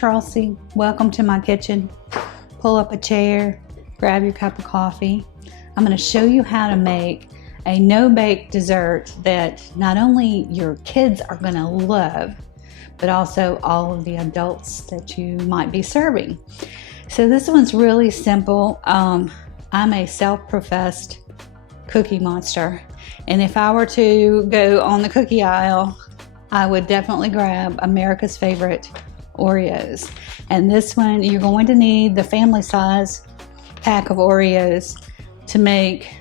Chelsea. Welcome to my kitchen. Pull up a chair, grab your cup of coffee. I'm going to show you how to make a no-bake dessert that not only your kids are going to love, but also all of the adults that you might be serving. So this one's really simple. I'm a self-professed cookie monster, and if I were to go on the cookie aisle, I would definitely grab America's favorite Oreos. And this one, you're going to need the family size pack of Oreos to make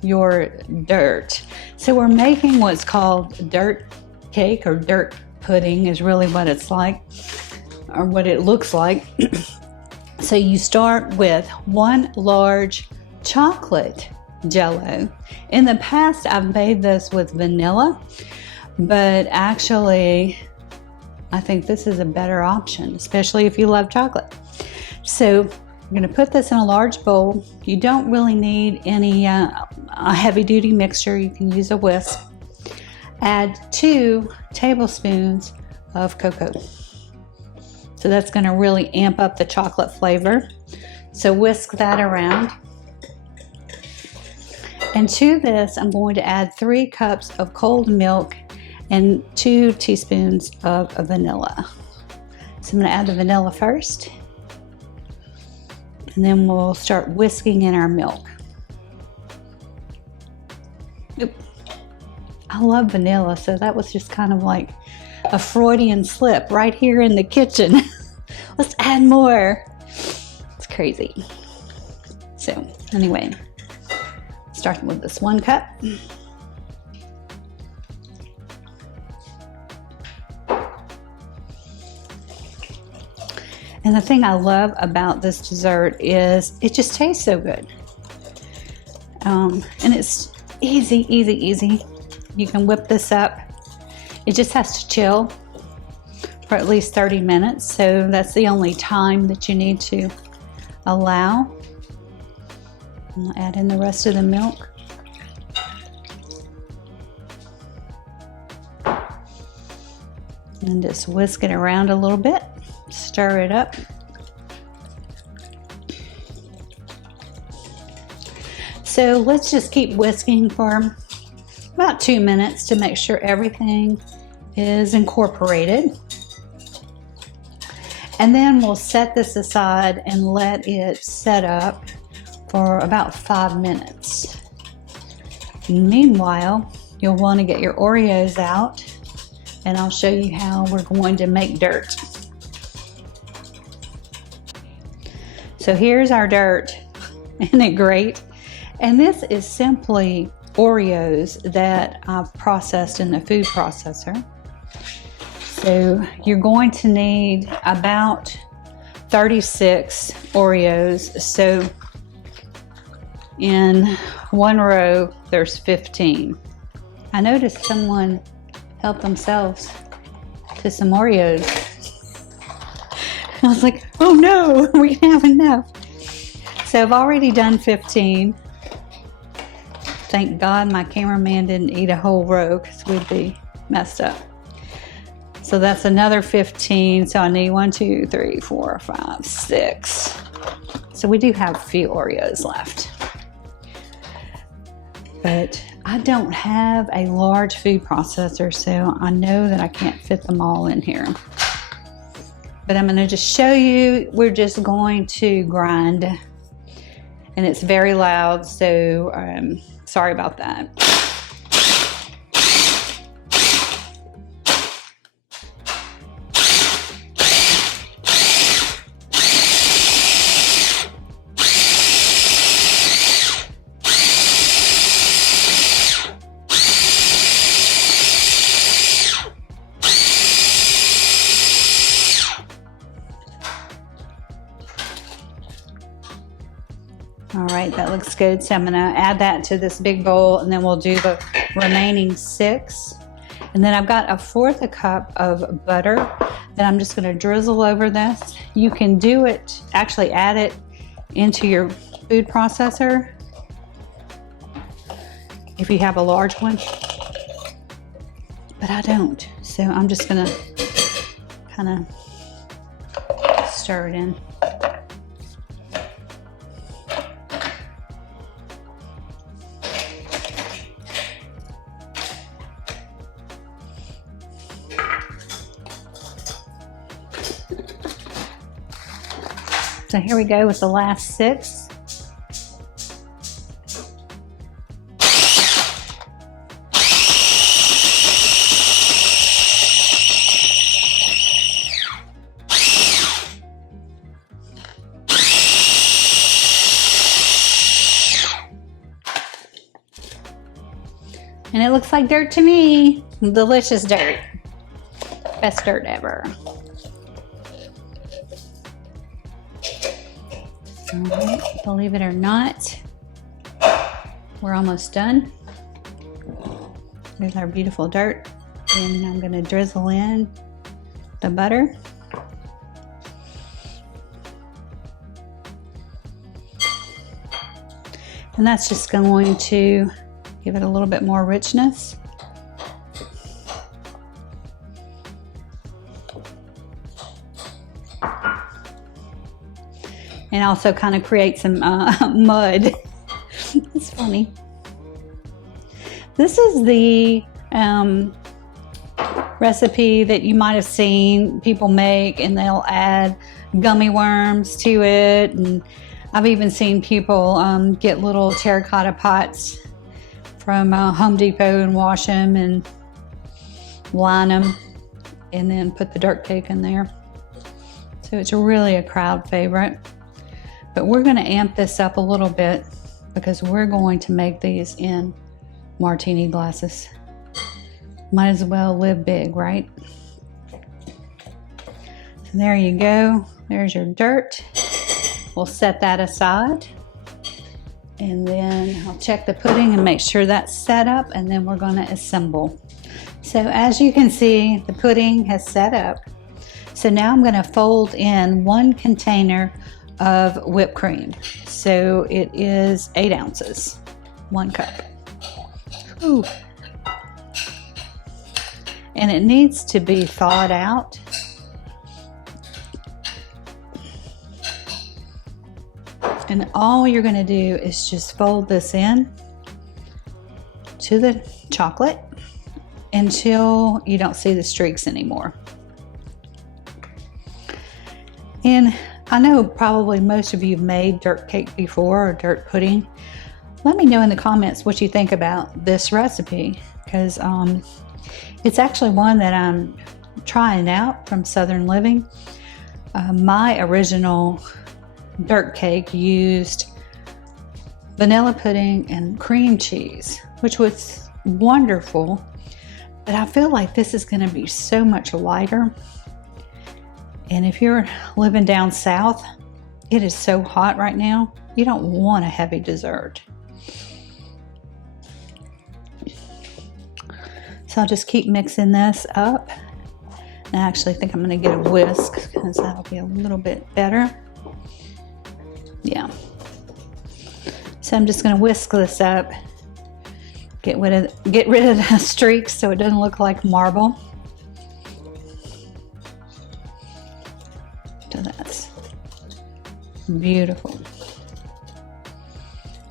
your dirt. So we're making what's called dirt cake, or dirt pudding is really what it's like, or what it looks like. So you start with one large chocolate Jell-O. In the past, I've made this with vanilla, but actually I think this is a better option, especially if you love chocolate. So I'm going to put this in a large bowl. You don't really need any a heavy-duty mixture. You can use a whisk. Add 2 tablespoons of cocoa. So that's going to really amp up the chocolate flavor. So whisk that around. And to this, I'm going to add 3 cups of cold milk and 2 teaspoons of vanilla. So I'm going to add the vanilla first, and then we'll start whisking in our milk. Oop. I love vanilla, so that was just kind of like a Freudian slip right here in the kitchen. Let's add more. It's crazy. So anyway, starting with this 1 cup. And the thing I love about this dessert is it just tastes so good. And it's easy. You can whip this up. It just has to chill for at least 30 minutes. So that's the only time that you need to allow. I'll add in the rest of the milk. And just whisk it around a little bit. Stir it up. So let's just keep whisking for about 2 minutes to make sure everything is incorporated. And then we'll set this aside and let it set up for about 5 minutes. Meanwhile, you'll want to get your Oreos out, and I'll show you how we're going to make dirt. So here's our dirt. Isn't it great? And this is simply Oreos that I've processed in the food processor. So you're going to need about 36 Oreos. So in one row, there's 15. I noticed someone helped themselves to some Oreos. I was like, oh no, we can have enough. So I've already done 15. Thank God my cameraman didn't eat a whole row because we'd be messed up. So that's another 15. So I need 1, 2, 3, 4, 5, 6. So we do have a few Oreos left. But I don't have a large food processor, so I know that I can't fit them all in here. But I'm going to just show you, we're just going to grind. And it's very loud, so sorry about that. All right, that looks good. So I'm gonna add that to this big bowl, and then we'll do the remaining 6. And then I've got 1/4 cup of butter that I'm just gonna drizzle over this. You can do it, actually add it into your food processor if you have a large one, but I don't. So I'm just gonna kind of stir it in. So here we go with the last 6. And it looks like dirt to me. Delicious dirt. Best dirt ever. All right, believe it or not, we're almost done. Here's our beautiful dirt. And I'm gonna drizzle in the butter. And that's just going to give it a little bit more richness. And also kind of create some mud. It's funny. This is the recipe that you might have seen people make, and they'll add gummy worms to it. And I've even seen people get little terracotta pots from Home Depot and wash them and line them and then put the dirt cake in there. So it's really a crowd favorite. But we're going to amp this up a little bit because we're going to make these in martini glasses. Might as well live big, right? So there you go. There's your dirt. We'll set that aside. And then I'll check the pudding and make sure that's set up, and then we're going to assemble. So as you can see, the pudding has set up. So now I'm going to fold in 1 container of whipped cream. So it is 8 ounces, 1 cup. Ooh. And it needs to be thawed out. And all you're going to do is just fold this in to the chocolate until you don't see the streaks anymore. And I know probably most of you have made dirt cake before, or dirt pudding. Let me know in the comments what you think about this recipe, because it's actually one that I'm trying out from Southern Living. My original dirt cake used vanilla pudding and cream cheese, which was wonderful, but I feel like this is going to be so much lighter. And if you're living down south, it is so hot right now, you don't want a heavy dessert. So I'll just keep mixing this up. And I actually think I'm going to get a whisk because that'll be a little bit better. Yeah. So I'm just going to whisk this up. Get rid of the streaks so it doesn't look like marble. So that's beautiful.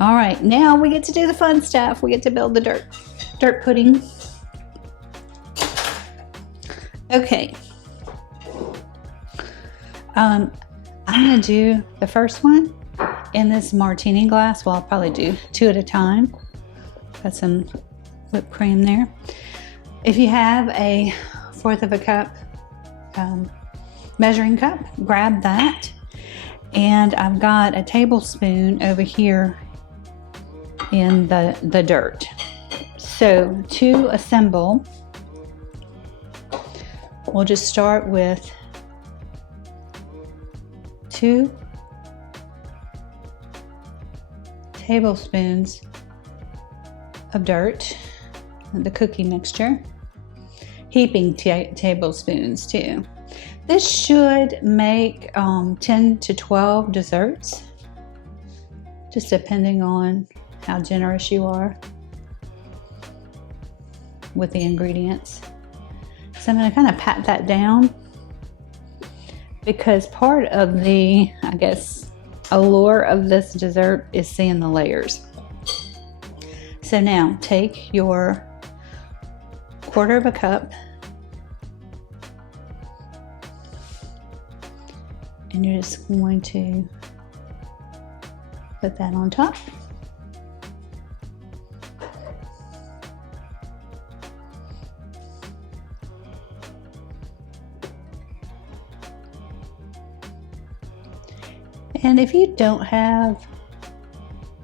All right, now we get to do the fun stuff. We get to build the dirt pudding. Okay. I'm gonna do the first one in this martini glass. Well, I'll probably do 2 at a time. Got some whipped cream there. If you have a 1/4 of a cup measuring cup, grab that. And I've got a tablespoon over here in the dirt. So to assemble, we'll just start with 2 tablespoons of dirt, the cookie mixture, heaping tablespoons too. This should make 10 to 12 desserts, just depending on how generous you are with the ingredients. So I'm going to kind of pat that down. because part of the, I guess, allure of this dessert is seeing the layers. So now take your 1/4 cup and you're just going to put that on top. And if you don't have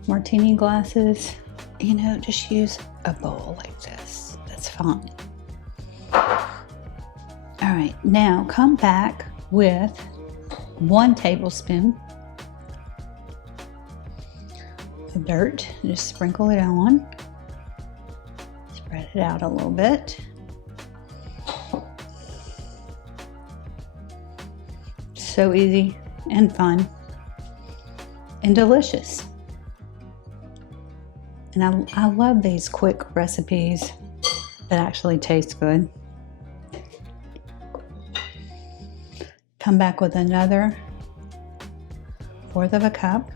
martini glasses, you know, just use a bowl like this. That's fine. All right, now come back with 1 tablespoon of dirt. Just sprinkle it on. Spread it out a little bit. So easy and fun and delicious. And I love these quick recipes that actually taste good. Come back with another 1/4 cup.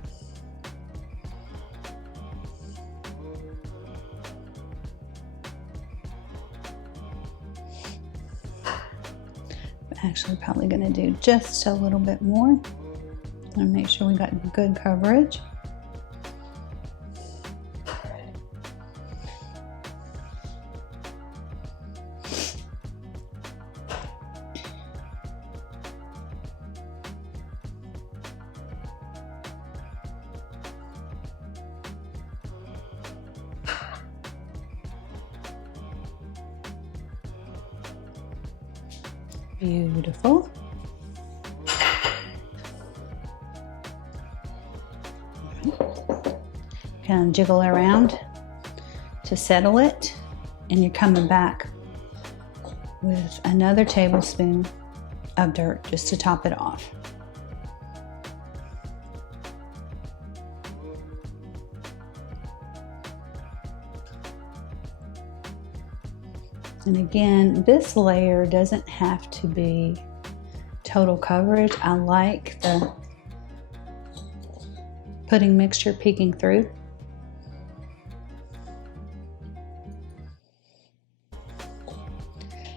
I'm actually probably going to do just a little bit more. And make sure we got good coverage. Beautiful. Kind of jiggle it around to settle it, and you're coming back with another tablespoon of dirt just to top it off. And again, this layer doesn't have to be total coverage. I like the pudding mixture peeking through.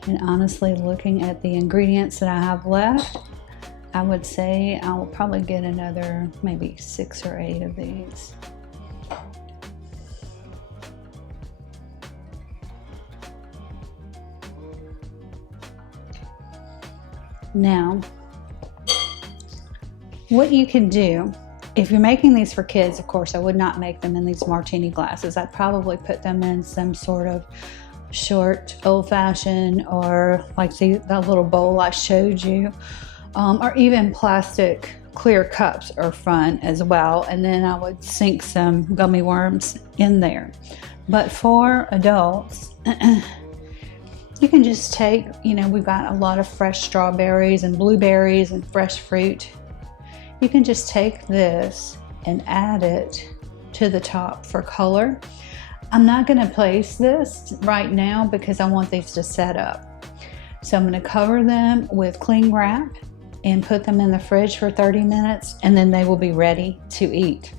And honestly, looking at the ingredients that I have left, I would say I will probably get another maybe 6 or 8 of these. Now, what you can do, if you're making these for kids, of course, I would not make them in these martini glasses. I'd probably put them in some sort of short old-fashioned, or like the little bowl I showed you, or even plastic clear cups are fun as well. And then I would sink some gummy worms in there. But for adults, you can just take, you know, we've got a lot of fresh strawberries and blueberries and fresh fruit. You can just take this and add it to the top for color. I'm not going to place this right now because I want these to set up. So I'm going to cover them with cling wrap and put them in the fridge for 30 minutes, and then they will be ready to eat.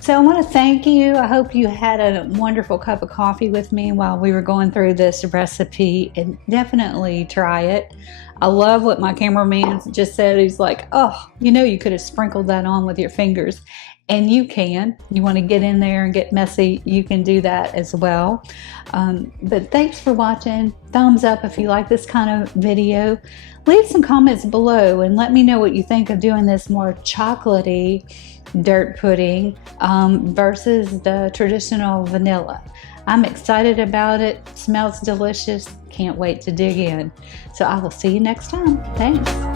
So I want to thank you. I hope you had a wonderful cup of coffee with me while we were going through this recipe, and definitely try it. I love what my cameraman just said. He's like, oh, you know, you could have sprinkled that on with your fingers. And you can. You want to get in there and get messy, you can do that as well. But thanks for watching. Thumbs up if you like this kind of video. Leave some comments below and let me know what you think of doing this more chocolatey dirt pudding versus the traditional vanilla. I'm excited about it. Smells delicious. Can't wait to dig in. So I will see you next time. Thanks.